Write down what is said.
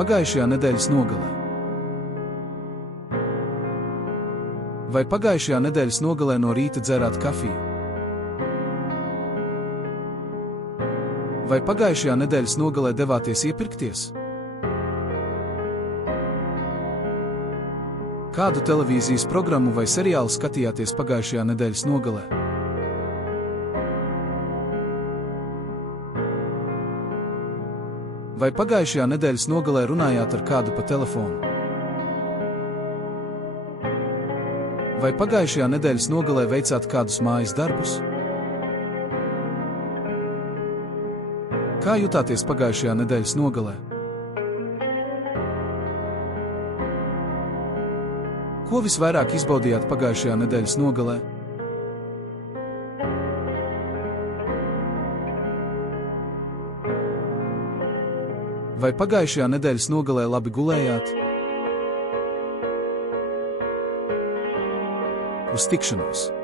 pagājušajā nedēļas nogalē? Vai pagājušajā nedēļas nogalē no rīta dzērāt kafiju? Vai pagājušajā nedēļas nogalē devāties iepirkties? Kādu televīzijas programmu vai seriālu skatījāties pagājušajā nedēļas nogalē? Vai pagājušajā nedēļas nogalē runājāt ar kādu pa telefonu? Vai pagājušajā nedēļas nogalē veicāt kādus mājas darbus? Kā jutāties pagājušajā nedēļas nogalē? Ko visvairāk izbaudījāt pagājušajā nedēļas nogalē? Vai pagājušajā nedēļas nogalē labi gulējāt? Uz tikšanos!